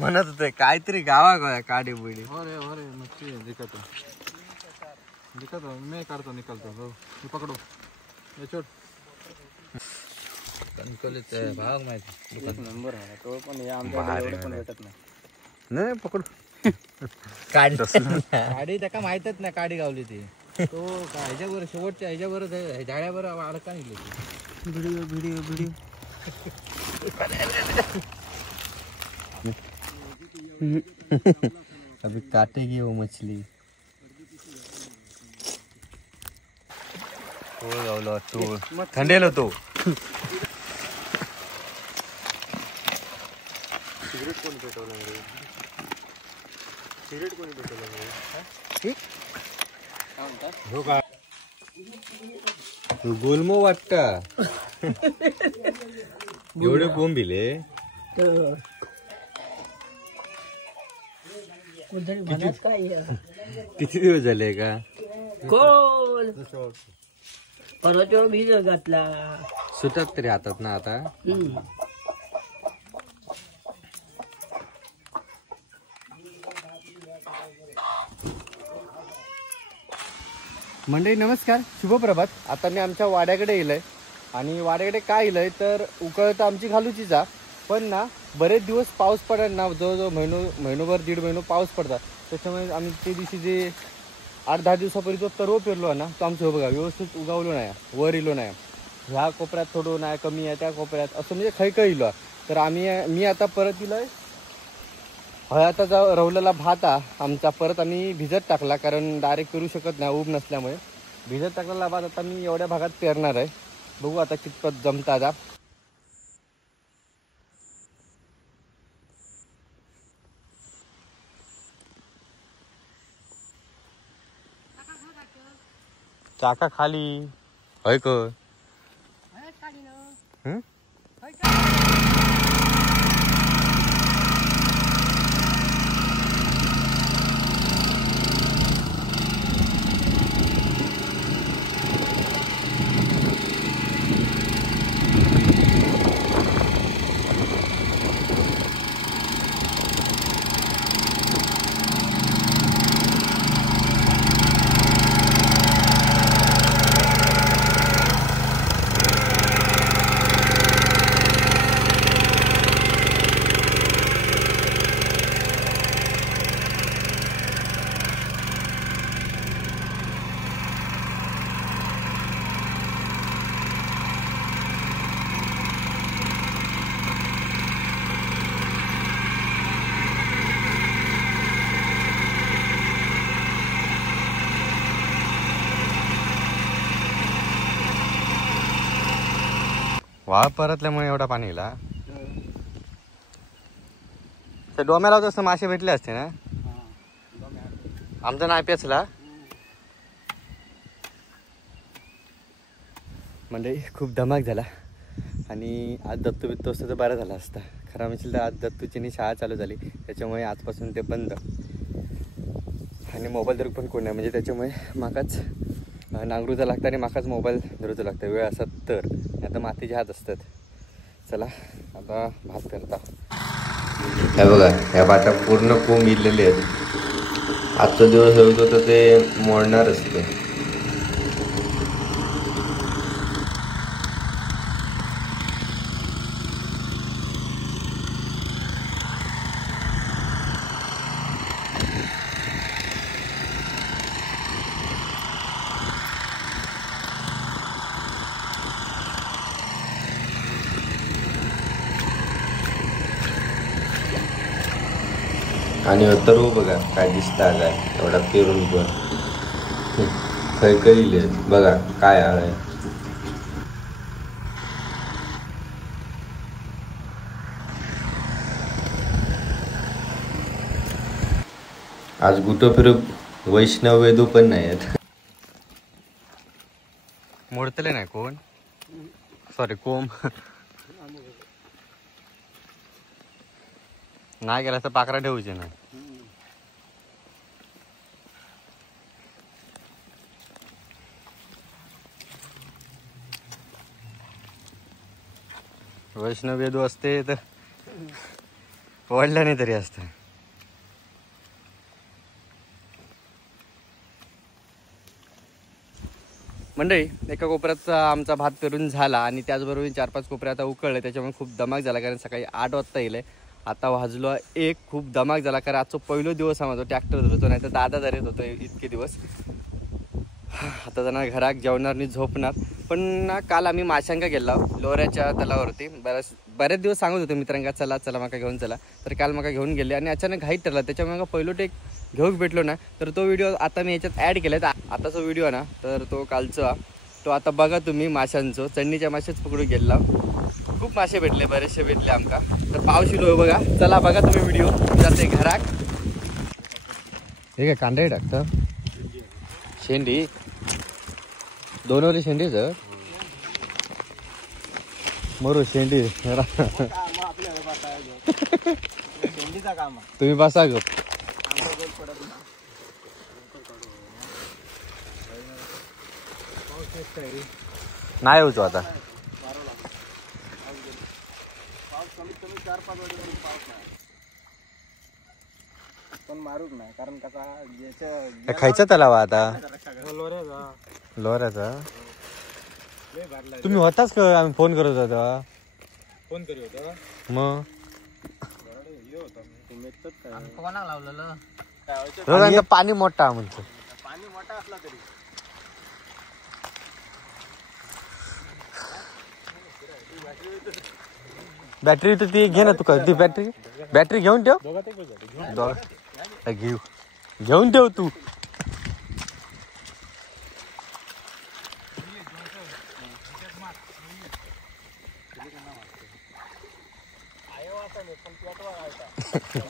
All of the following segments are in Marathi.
म्हणत होते काहीतरी गावा काढी बुडी. हो रे नक्की दिखतो मैं काढतो निकालतो. हो तू पकडो ये छोड. कणकोलीचा भाग माहिती एक नंबर आहे तो. पण हे आमच्या एवढे पण भेटत नाही पकडू. काडी त्याका माहितच नाही काडी गावली ती. तो ह्याच्यावर शेवटच्या ह्याच्यावर झाड्यावर अडका निघली. व्हिडिओ अभी काटेगी वो मछली. तो गावला तो थंडेल होतो. सिगरेट कोणी पेटवलं रे? सिगरेट कोणी पेटवलं रे? ठीक हो का गोलमो वाटता. एवढे कोंबिले किती दिवस झाले का? कोल परत भिजत घातला. सुटत तरी हातात ना आता. मंडळी नमस्कार, शुभप्रभात. आता मी आमच्या वाड्याकडे येलोय आणि वाड्याकडे काय येलोय तर उकळतं आमची घालूचीचा. पण ना बरेच दिवस पाऊस पडत ना, जवळजवळ महिनोभर 1.5 महिना पाऊस पडतात. त्याच्यामुळे आम्ही ते दिवशी जे 8-10 दिवसापूर्वी जो तरव पेरलो ना तो आमचं बघा व्यवस्थित उगावलो नाही, वर इलो नाही. ह्या कोपऱ्यात थोडं नाही कमी आहे, त्या कोपऱ्यात असं म्हणजे खै इलो. तर मी आता परत इलोय हळाचा रवलेला भात आमचा परत आम्ही भिजत टाकला, कारण डायरेक्ट करू शकत नाही ऊब नसल्यामुळे. भिजत टाकलेला भात आता मी एवढ्या भागात पेरणार आहे. बघू आता कितपत जमतात. चाका खाली होय क वाळ परतल्यामुळे एवढा पाणी येला. डोम्याला तसं मासे भेटले असते ना. आमचा नाही पेचला म्हणजे खूप धमाक झाला. आणि आज दत्तू बित्तू असतं तर बरं झाला असता. खरं म्हणजे आज दत्तूची शाळा चालू झाली त्याच्यामुळे आजपासून ते बंद. आणि मोबाईल धरू पण कोण नाही, म्हणजे त्याच्यामुळे माकाच नांगरूचा लागतं आणि माकाच मोबाईल धरूचं लागतं वेळ असत तर. आता मातीचे हात असतात. चला आता भात करता. हे बघा ह्या बाटा पूर्ण कोंब इलेले आहेत. आजचा दिवस होतो तर ते मोडणार असते. आणि तरु बघा काय दिसता काय एवढा पेरून पण खैखैले बघा काय आहे. आज गुटो फिरू वैष्णव वेदू पण नाही आहेत. मोडतले नाही कोण, सॉरी कोंब नाही गेला तर पाकरा ठेवूचे ना. वैष्णव वेदू असते तर ओढलं नाही तरी असतं. मंडळी, एका कोपऱ्याचा आमचा भात पेरून झाला आणि त्याचबरोबर 4-5 कोपऱ्या आता उकळले, त्याच्यामुळे खूप दमाक झाला. कारण सकाळी 8 वाजता येईल, आता वाजलो 1. खूप दमाक झाला कारण आजचा पहिलो दिवस हा माझा ट्रॅक्टर धरतो, नाही तर दादा धरत होतो इतके दिवस. आता जाणार घरात, जेवणार आणि झोपणार. पण ना काल आम्ही माशांका गेला लोऱ्याच्या तलावरती. बरेच दिवस सांगत होते मित्रांका चला चला मका घेऊन चला, तर काल मका घेऊन गेले आणि अचानक घाईत ठरला. त्याच्यामुळे पहिलो टेक घेऊन भेटलो ना, तर तो व्हिडिओ आता मी याच्यात ॲड केला आहे. आताचा व्हिडिओ ना, तर तो कालचा तो आता बघा तुम्ही. माशांचं चढणीच्या माशाच पकडून गेला, खूप मासे भेटले, बरेचसे भेटले आमका. तर पाऊस येलो बघा, चला बघा तुम्ही व्हिडिओ. जाते घरात. हे काय कांदा टाकतं शेंडी 2 वाली शेंडीच मरू शेंडी. तुम्ही बसा ग. नाही होतो आता. पण मारूच नाही कारण कसा खायचा तलावा आता लोऱ्याचा. तुम्ही होताच का? आम्ही फोन करत होता. फोन करी होता मग कोणा लावलेलं रोगांचा पाणी मोठा म्हणतो. पाणी मोठा असला तरी बॅटरी तर ती घे ना तू. ती बॅटरी घेऊन ठेव. घेऊन ठेव तू.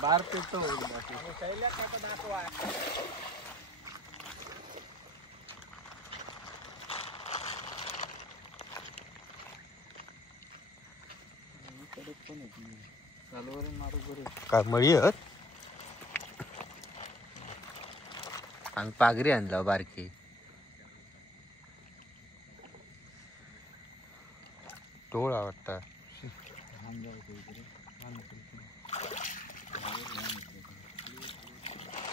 बार पेटतो काय मळी आणि पागरी आणला बारकी. टोळ आवडता.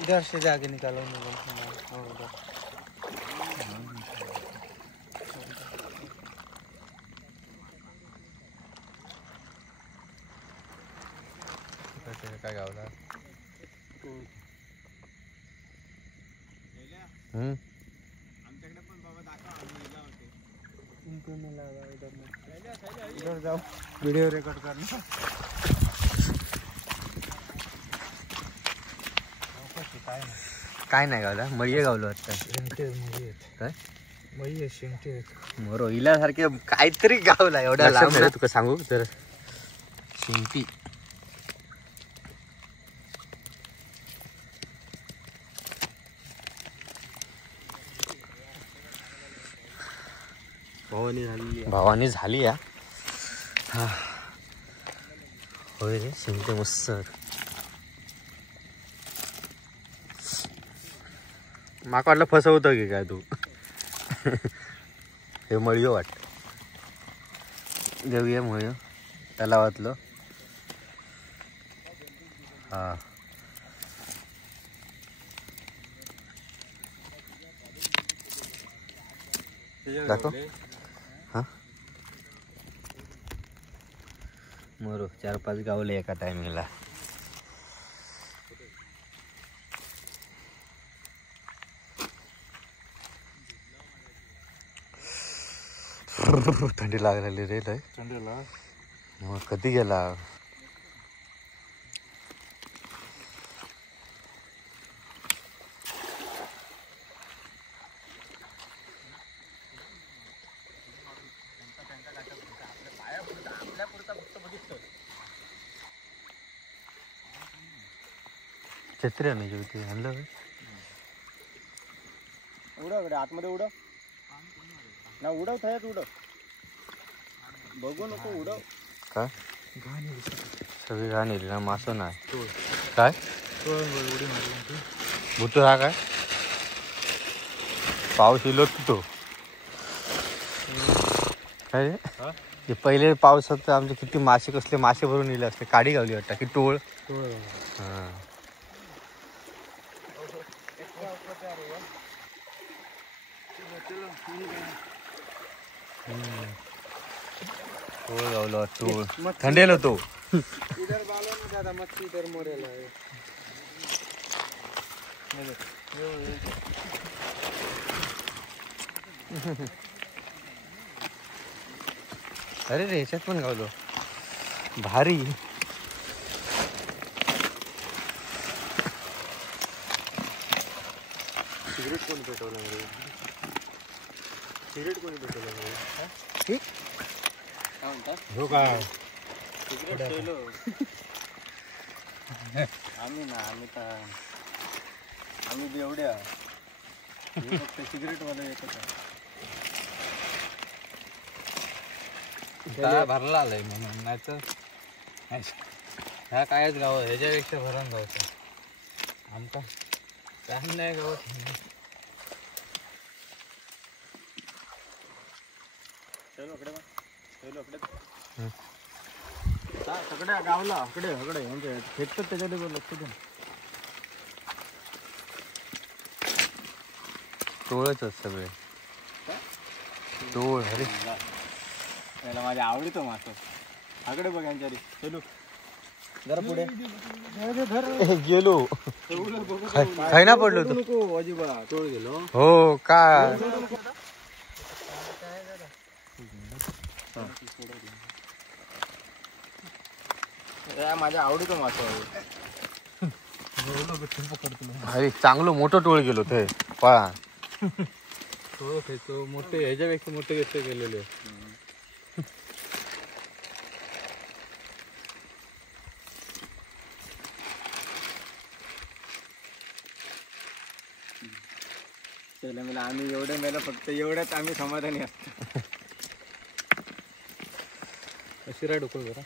इधर से जाके निकालो. काय गावला आमच्याकडे पण बाबा दाखवा. इधर जाओ व्हिडिओ रेकॉर्ड करना. काय नाही गावला. मळी गावलो आता. काय मळी शेंगटे मोरो इल्यासारखे काहीतरी गावला. एवढ्या लांब तुका सांगू तर शिंपी. भावानी झाली या. होय रे शिंपी मस्त. माका वाटलं फसवतं की काय तू. हे मळी वाट देऊया मळी तलावातलं. हा दाखव. हा मरो 4-5 गावले एका टायमिंगला. थंडी लागलेली रे लय. थंडीला मग कधी गेला. छत्री आणायची होती. आणलं उडव आतमध्ये उडव ना. उडव थयात उडव. बघू नको उडव. काय सगळी घाण येईल ना. मासं नाही काय भूत. हा काय पाऊस येलो तो काय रे. ते पहिले पावसात आमचे किती मासे कसले मासे भरून नेले असते. काडी गावली वाटतं की टोळ. हा टोळ गावला टोळ. थंडेल होतो. अरे रे ह्याच्यात पण गावलो भारी. सिगरेट कोणी पेटवलं रे? सिगरेट कोणी पेटवलं रे? हो का? सिगरेट ठेवलो आम्ही ना. आम्ही बेवड्या. फक्त सिगरेट वाला एकच आहे. भरला आलाय म्हणून. नाही तर ह्या कायच गाव ह्याच्यापेक्षा भरण गावचं आमका काही नाही गावात. सगळ्या गावला हकडे म्हणजे फेकतात त्याच्याकडे लक्ष द्या. टोळच सगळे टोळ. अरे याला माझ्या आवडीतो मासा. आकडे बघ यांच्यारी. चलो जरा पुढे गेलो खाय ना पडलो तू. नको अजिबात. टोळ गेलो. हो का? माझ्या आवडीतो मासा आहे. अरे चांगलं मोठं टोळ गेलो ते पळा. टोळ खायचो मोठे ह्याच्यापेक्षा मोठे घेतले गेलेले. मला आम्ही एवढे मेलं फक्त एवढ्यात आम्ही समाधानी असतो. शिरा डोकं जरा.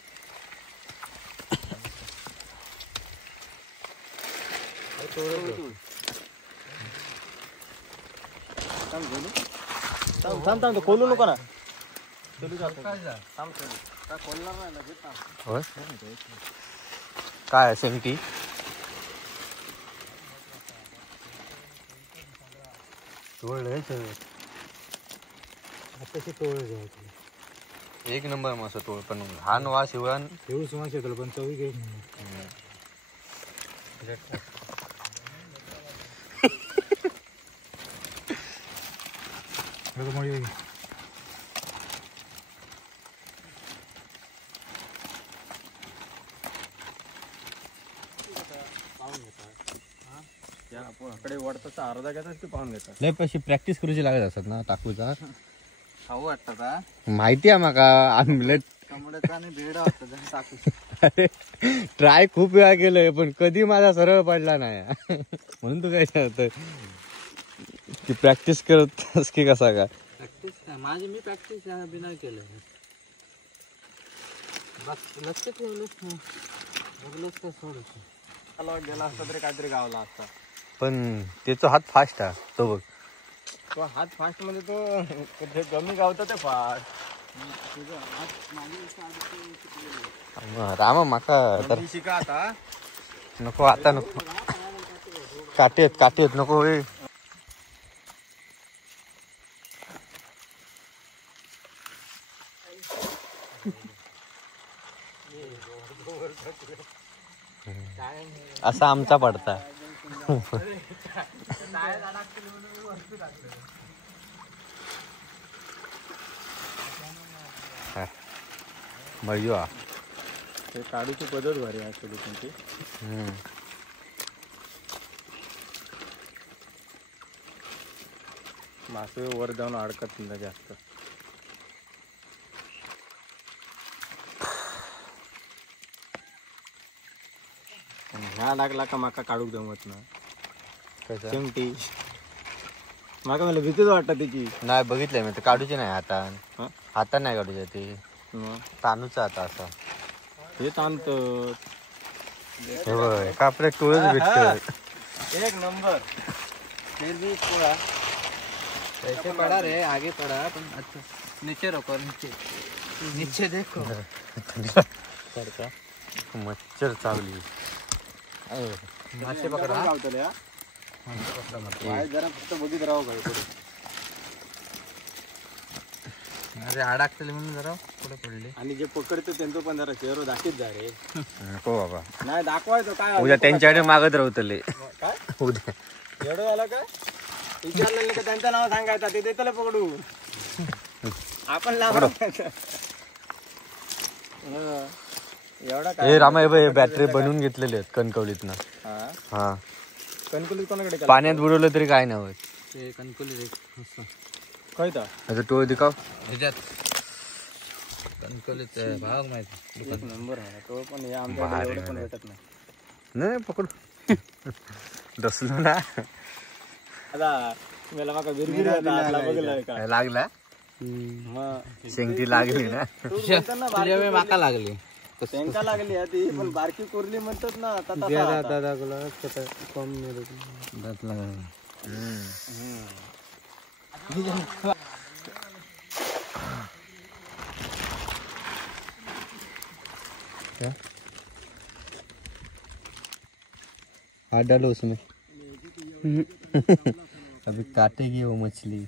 थांब खोलू नको ना. काय सेंटी एक नंबर मासा टोळ. पण लहान वास शिवळान एवढं सुमास येतो पण चवी घेत नाही. आकडे वाढतात अर्धा घेतात ते पाहून घेतात. लय पैसे प्रॅक्टिस करूची लागत असतात ना टाकूचा. खाऊ वाटतात. माहिती आहे माका. आम्ही आणि भेड वाटतात टाकू. अरे ट्राय खूप वेळा केलंय पण कधी माझा सरळ पडला नाही. म्हणून तू काय सांगतोय की प्रॅक्टिस करत की कसा का? प्रॅक्टिस नाही माझी. मी प्रॅक्टिस बिना केलं. बस लक्ष ठेवलंच नाही. बघलंच का सोड. गेला असता तरी काहीतरी गावला असता. पण त्याचा हात फास्ट आहे तो बघ. तो हात फास्ट मध्ये तो कमी गावतो ते फास्ट. रामा माका तर शिका आता. नको आता नको. काटेत नको हे. असा आमचा पडता. बघूया ते काढूची पद्धत भारी आहे तुमची. मासे वर जाऊन अडकत नाही जास्त. ह्या लागला का माका काढूक जमत ना. शेमटी माका मला भीतीच वाटत त्याची. नाही बघितलंय मी. काढूची नाही हातात नाही काढूचे ते. तानूचा आता असा हे ताणत का आपल्या टोळच भेटत. एक नंबर. फिर भी थोड़ा ऐसे पड़ा रे आगे पड़ा. पण अच्छा नीचे रखो नीचे. नीचे देखो मच्छर चावली. मासे पकडा जरा फक्त बघित राहा काय अरे अडकतले म्हणून जरा पुढे पडले. आणि जे पकडतो त्यांचं पण जरा चेहरा दाखीत जा रे. नको बाबा, नाही दाखवायचं काय उद्या त्यांच्याकडे मागत राहतले. काय उद्या एवढं झालं काय विचारलं नाही का त्यांचं नाव सांगायचं ते देतले पकडू आपण एवढा हे रामा हे बॅटरी बनवून घेतलेले आहेत कणकवलीतनं. हा कणकुली कोणाकडे पाण्यात बुडवलं तरी काय नाही होत. ते कणकोली काय तर आता टोळ दिखाव. ह्याच्यात कणकोलीत भाग माहिती एक नंबर आहे तो पण या आमच्या एवढे पण भेटत नाही. नाही पकडू दसलो ना आता मला माका बिरबिर बघलं काय लागला. शेंगटी लागली ना. तुझ्या माका लागली शेंगा लागली ती पण बारकी कोरली म्हणतात ना आता कम हाथ डालो उसमें. अभी काटेगी वो मछली.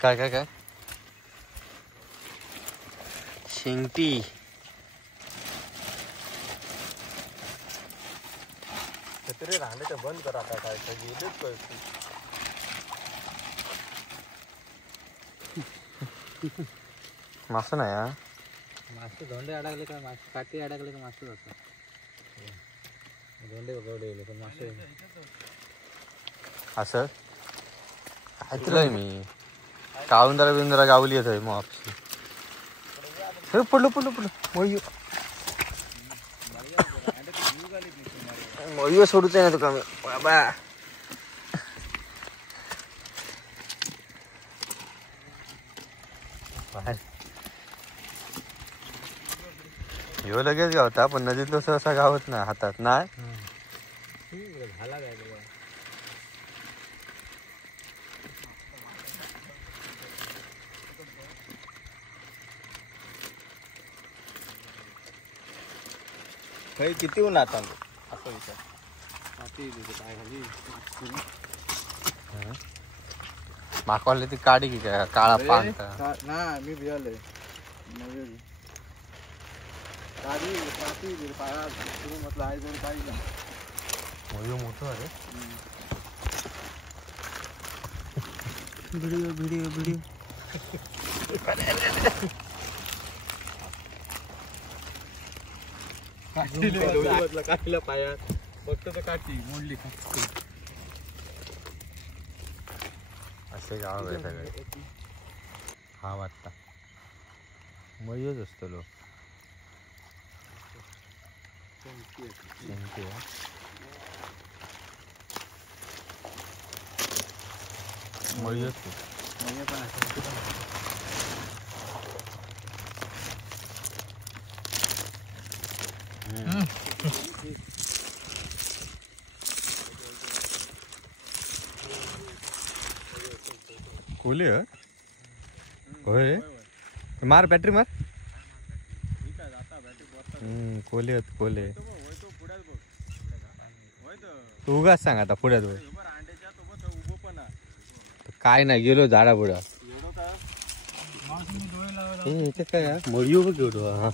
काय काय काय शेंगटी. तरी राहिले तर बंद करा काय गेलेच मासा नाही हा. मासे धोंडे अडकले का मासे काठी अडकले का मासे जातात. धोंडे पकडले पण मासे असं ऐकलंय मी. कावंदरा बिंदरा गावली येत आहे मग आपशी. हे पडलो पडलो पडलो मयू. मयू सोडूच आहे ना तुका मी बाबा. ह्यो लगेच गावता पण नदीतलो सहसा गावत ना हातात नाही. झाला काय किती ऊन आता असं विचार माकवाले ती काढी की काय काळा पान का ना मी भियाले म्हटलं आई दोन काही मयू मोठं अरे. व्हिडिओ व्हिडिओ व्हिडिओ काठीला पायात फक्त तर काठी मोडली. असे गाव आहे सगळे. हा वाटता मयूच असतो लो. शेंगटी आहे. मयूच कोले होय. मार बॅटरी मार. कोले आहेत कोले. तू उगाच सांग आता पुढ्यात काय नाही गेलो झाडा पुढा. काय मरियो बघ एवढं. हा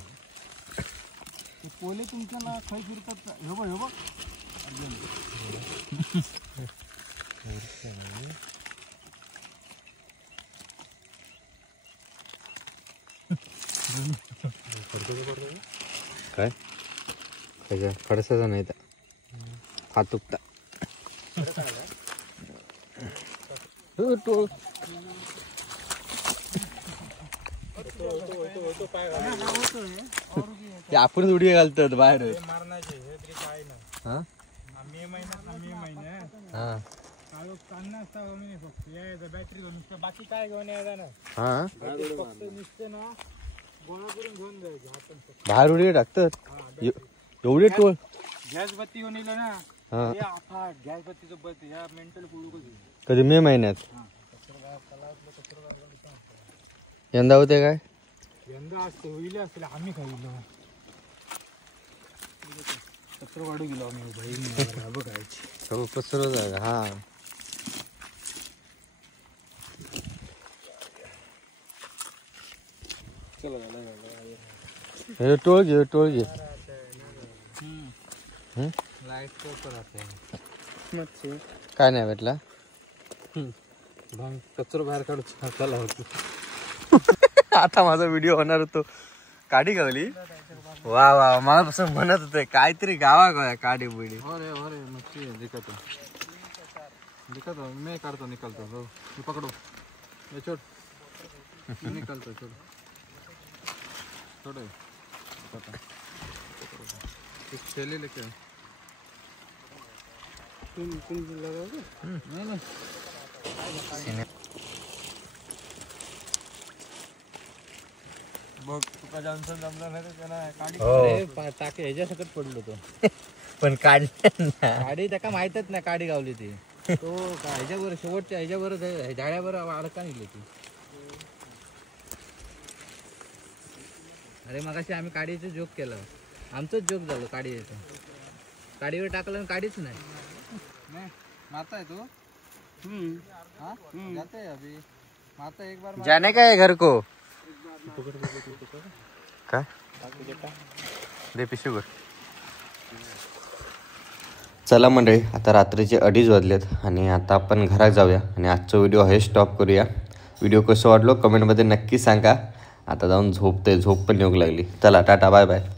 पोले तुमचं ना खै फिरतात. हे बघ काय काय फडसाचा नाही तर फातुकता. आपण उडी घालतात बाहेर. बाकी काय घेऊन यायला ना फक्त नुसते ना गोळा करून घेऊन जायचं. बाहेर उडी टाकतात एवढे टोळ. गॅस बत्ती घेऊन येईल ना हा गॅस बत्तीचं बत ह्या मेंटल पुढू कधी मे महिन्यात यंदा होते काय यंदा असते होईल असेल आम्ही खाईल कचरा वाढू गेलो आम्ही बघायची हो पसरत आहे हा हे टोळ घे लाईट पेपर असेल काय नाही भेटला कचरा बाहेर काढू चला होतो आता माझा व्हिडिओ होणार होतो काडी गावली वा वा मला तसं म्हणत होते काहीतरी गावा काडी बुडी हो रे मच्छी दिखत मी काढतो निकालतो हो मी पकडो ये छोड़ मी निकालतो छोड़ छोड़ एक थैली लेके तुम लगाओगे नहीं बघ तुका जॉन्सन जमला नाही तर त्याला काढी टाके ह्याच्या सकट पडलो तो पण काढली गाडी त्याका माहितच नाही काडी गावली ती तो ह्याच्यावर शेवटच्या ह्याच्यावर झाड्यावर अडका निघली ती अरे मगाशी आम्ही काडीचं जोक केलं आमचंच जोक झालं काडीचं काडीवर टाकलं आणि काडीच नाही मारता है तो हाँ जाते हैं अभी मारता एक बार जाने का है घर को काय दे पिशूवर चला मंडळी आता रात्रीचे 2:30 वाजलेत आणि आता आपण घरात जाऊया आणि आजचा व्हिडिओ हे स्टॉप करूया व्हिडिओ कसं वाटलो कमेंटमध्ये नक्की सांगा आता जाऊन झोप पण येऊ लागली चला टाटा बाय बाय